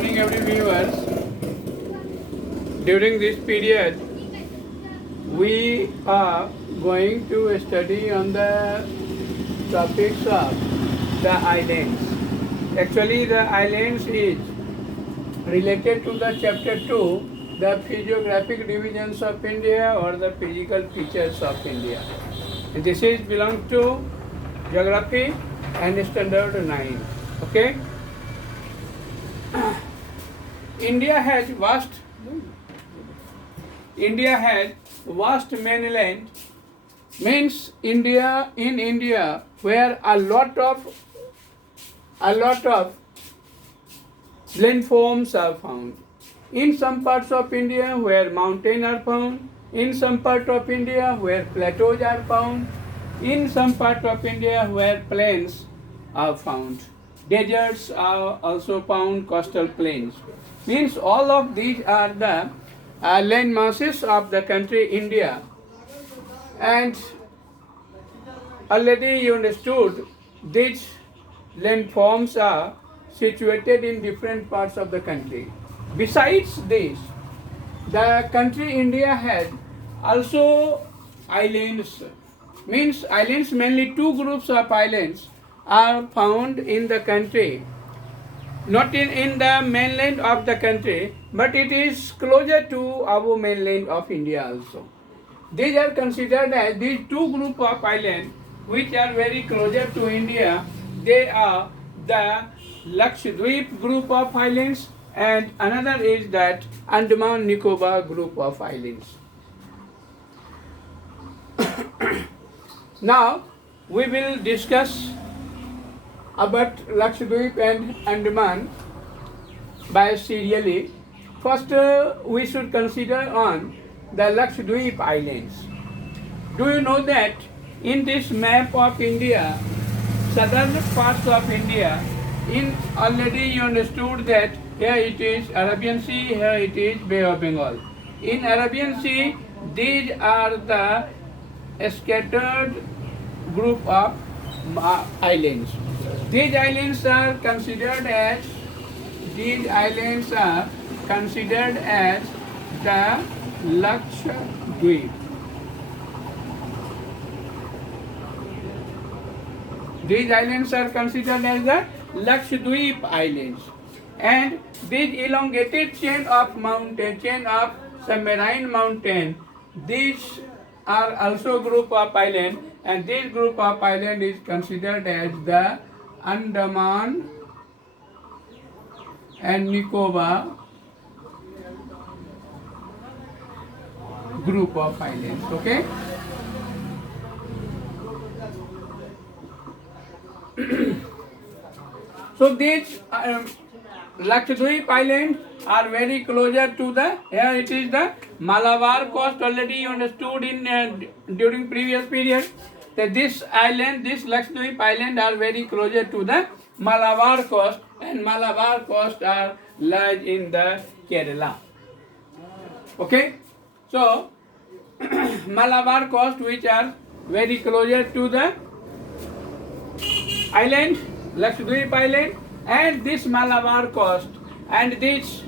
morning, every viewers. During this period, we are going to study on the topics of the islands. Actually, the islands is related to the chapter 2, the physiographic divisions of India or the physical features of India. And this is belongs to geography and standard 9. Okay? India has vast mainland, means India where a lot of landforms are found. In some parts of India where mountains are found, in some part of India where plateaus are found, in some part of India where plains are found. Deserts are also found, coastal plains. Means all of these are the land masses of the country India. And already you understood these landforms are situated in different parts of the country. Besides this, the country India has also islands. Means islands, mainly two groups of islands are found in the country. Not in the mainland of the country, but it is closer to our mainland of India also. These are considered as these two group of islands which are very closer to India. They are the Lakshadweep group of islands and another is that Andaman Nicobar group of islands. Now we will discuss about Lakshadweep and Andaman by serially. First, we should consider on the Lakshadweep Islands. Do you know that in this map of India, southern parts of India, in already you understood that here it is Arabian Sea, here it is Bay of Bengal. In Arabian Sea, these are the scattered group of islands. These islands are considered as the Lakshadweep. These islands are considered as the Lakshadweep Islands. And this elongated chain of submarine mountain, these are also group of island, and this group of island is considered as the Andaman and Nicobar group of islands. Okay. So these Lakshadweep Islands are very closer to the, here it is the Malabar coast. Already you understood in during previous period that this Lakshadweep Island are very closer to the Malabar coast, and Malabar coast are lies in the Kerala. Okay, so Malabar coast which are very closer to the island, Lakshadweep Island, and this Malabar coast and these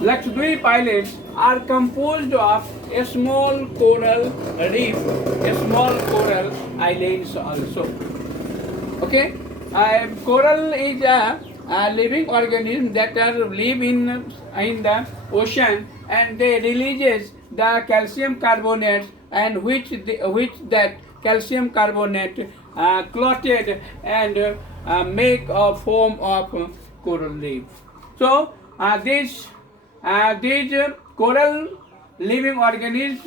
Lakshadweep Islands are composed of a small coral reef, a small coral islands also. Okay, coral is a living organism that are live in the ocean, and they releases the calcium carbonate, and which that calcium carbonate clotted and make a form of coral reef. So these coral living organisms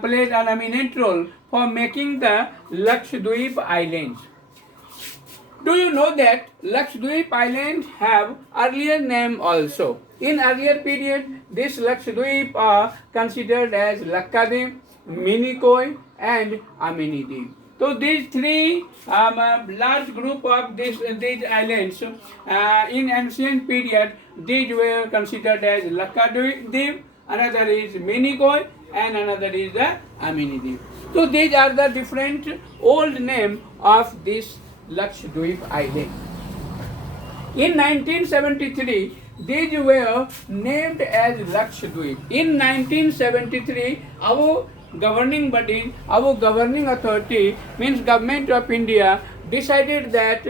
played an eminent role for making the Lakshadweep Islands. Do you know that Lakshadweep Islands have earlier name also? In earlier period, this Lakshadweep are considered as Lakkadweep, Minikoi and Aminidweep. So these three large group of these islands in ancient period, these were considered as Lakkadweep, another is Minikoi and another is the Aminidweep. So these are the different old name of this Lakshadweep Island. In 1973, these were named as Lakshadweep. In 1973, our governing body, our governing authority, means Government of India, decided that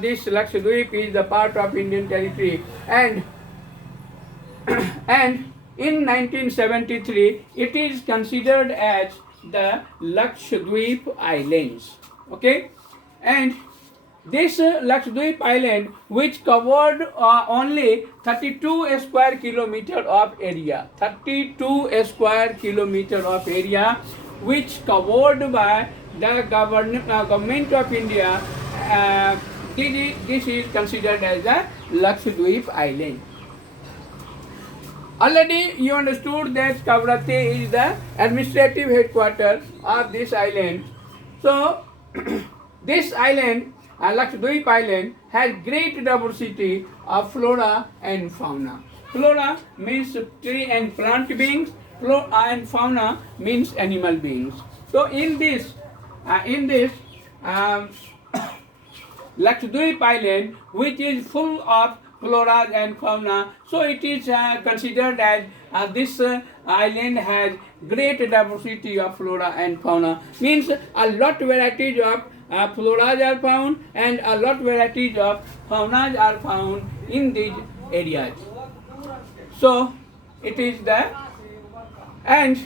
this Lakshadweep is the part of Indian territory, and and in 1973 it is considered as the Lakshadweep Islands. Okay, and this Lakshadweep Island, which covered only 32 square kilometer of area, 32 square kilometer of area, which covered by the government of India, this is considered as the Lakshadweep Island. Already you understood that Kavrathe is the administrative headquarters of this island. So this island, Lakshadweep Island, has great diversity of flora and fauna. Flora means tree and plant beings, and fauna means animal beings. So in this Lakshadweep Island, which is full of flora and fauna, so it is considered as this island has great diversity of flora and fauna. Means a lot varieties of floras are found and a lot varieties of faunas are found in these areas. So it is the, and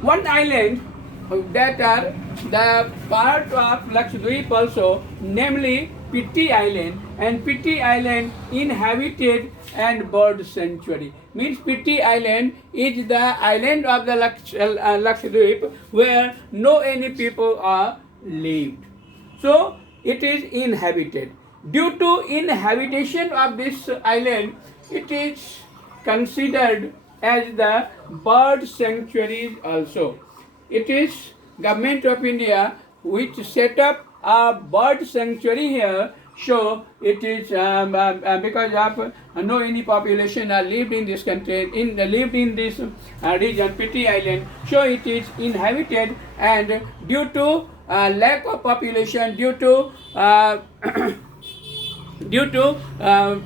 one island that are the part of Lakshadweep also, namely Pitti Island, and Pitti Island inhabited and bird sanctuary. Means Pitti Island is the island of the Lakshadweep where no any people are lived. So it is inhabited. Due to inhabitation of this island, it is considered as the bird sanctuaries also. It is Government of India which set up a bird sanctuary here. So it is because of no any population are lived in this country, lived in this region, Pitti Island. So it is inhabited, and due to lack of population, due to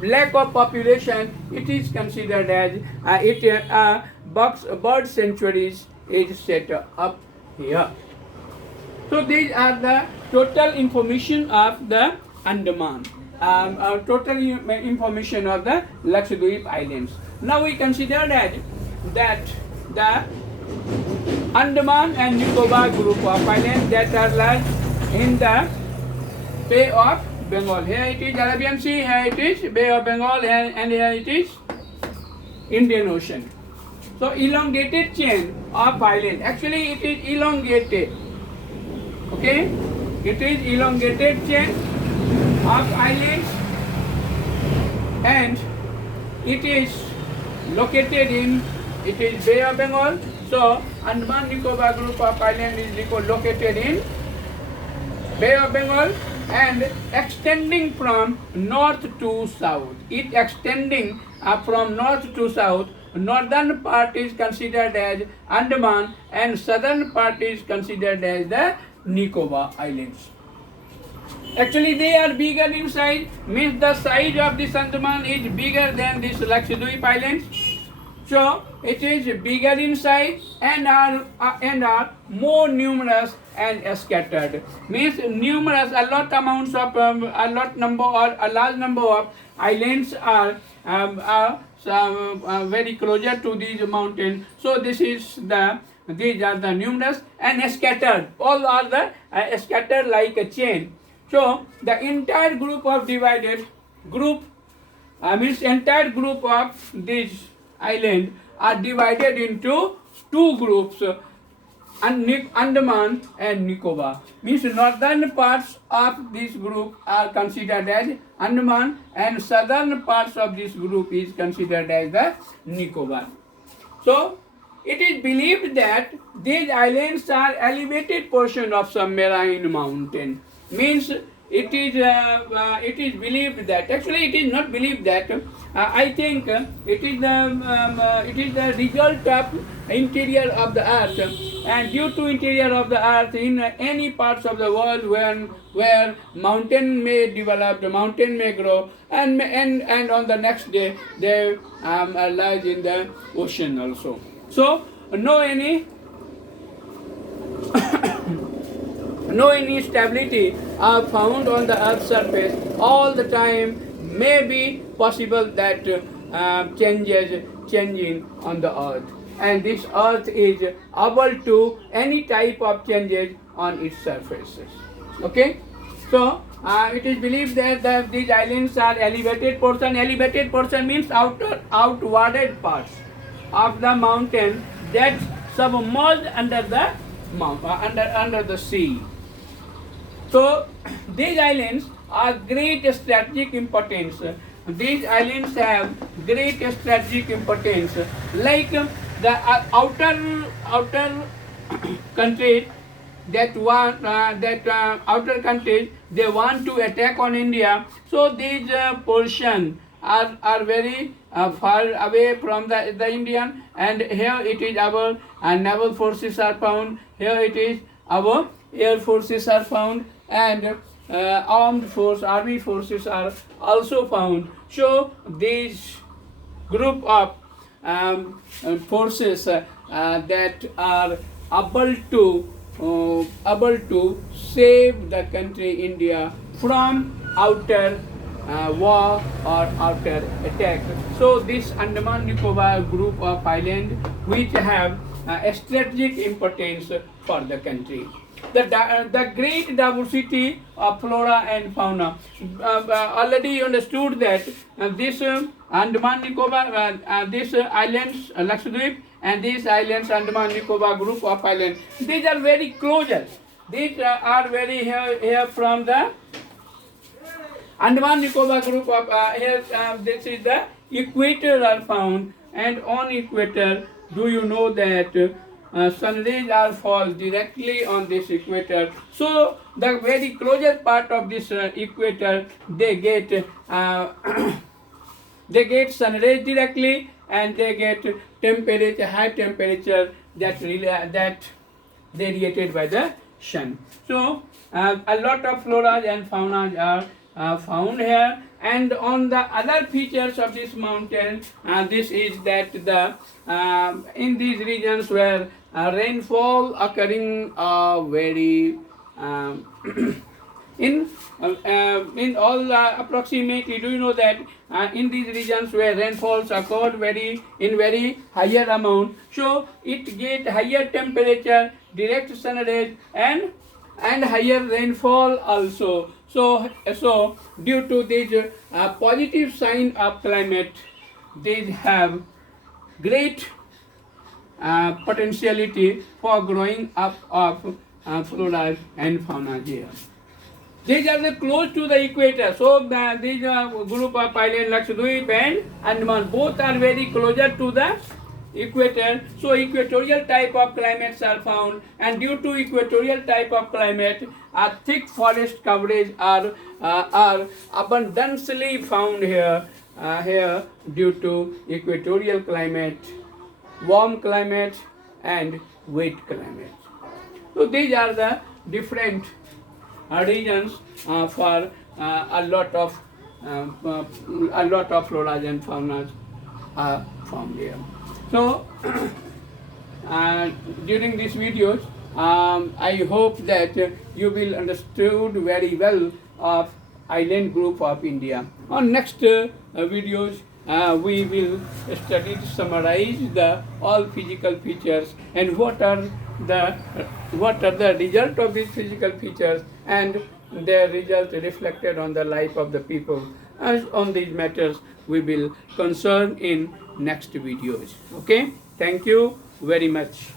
lack of population, it is considered as bird sanctuaries is set up here. So these are the total information of the Andaman, total information of the Lakshadweep Islands. Now we consider that the Andaman and Nicobar group of islands that are large in the Bay of Bengal. Here it is Arabian Sea, here it is Bay of Bengal, and here it is Indian Ocean. So elongated chain of islands. Actually it is elongated. Okay, it is elongated chain of islands, and it is located in, it is Bay of Bengal. So Andaman Nicobar group of islands is located in Bay of Bengal and extending from north to south. It extending from north to south. Northern part is considered as Andaman and southern part is considered as the Nicobar Islands. Actually they are bigger in size, means the size of this Andaman is bigger than this Lakshadweep Islands. So it is bigger in size and are more numerous and scattered. Means numerous, a large number of islands are very closer to these mountains. So these are the numerous and scattered. All are the scattered like a chain. So the entire group of entire group of this island are divided into two groups, Andaman and Nicobar. Means northern parts of this group are considered as Andaman and southern parts of this group is considered as the Nicobar. So it is believed that these islands are elevated portion of submarine mountain. Means it is believed that, actually it is not believed that, I think it is the result of interior of the earth, and due to interior of the earth in any parts of the world where mountain may develop, the mountain may grow, and on the next day they lies in the ocean also. So no any no any stability are found on the earth's surface all the time. May be possible that changing on the earth, and this earth is able to any type of changes on its surfaces. Okay, so it is believed that these islands are elevated portion. Elevated portion means outwarded parts of the mountain that submerged under the under the sea. So these islands are great strategic importance. These islands have great strategic importance. Like the outer countries that outer countries, they want to attack on India. So these portion are very far away from the Indian, and here it is our naval forces are found. Here it is our air forces are found, and army forces are also found. So these group of forces that are able to save the country India from outer war or outer attack. So this Andaman Nicobar group of islands which have strategic importance for the country. The great diversity of flora and fauna. Already understood that this Andaman Nicobar, these islands, Lakshadweep, and these islands, Andaman Nicobar group of islands, these are very closer. These are very here from the Andaman Nicobar group of here. This is the equator are found, and on equator, do you know that sun rays are fall directly on this equator? So the very closer part of this equator, they get they get sun rays directly, and they get temperature, high temperature that radiated by the sun. So a lot of flora and fauna are found here. And on the other features of this mountain, this is that the in these regions where rainfall occurring very in all approximately, do you know that in these regions where rainfalls occurred very higher amount, so it get higher temperature, direct sun rays, and higher rainfall also. So due to this positive sign of climate, they have great potentiality for growing up of flora and fauna here. These are the close to the equator. So these group of islands, Lakshadweep and Andaman, both are very closer to the equator. So equatorial type of climates are found, and due to equatorial type of climate, a thick forest coverage are abundantly found here due to equatorial climate, warm climate, and wet climate. So these are the different regions for a lot of flora and fauna are found here. So during these videos, I hope that you will understood very well of island group of India. On next videos, we will summarize the all physical features and what are the result of these physical features and their result reflected on the life of the people. As on these matters, we will concern in next videos. Okay, thank you very much.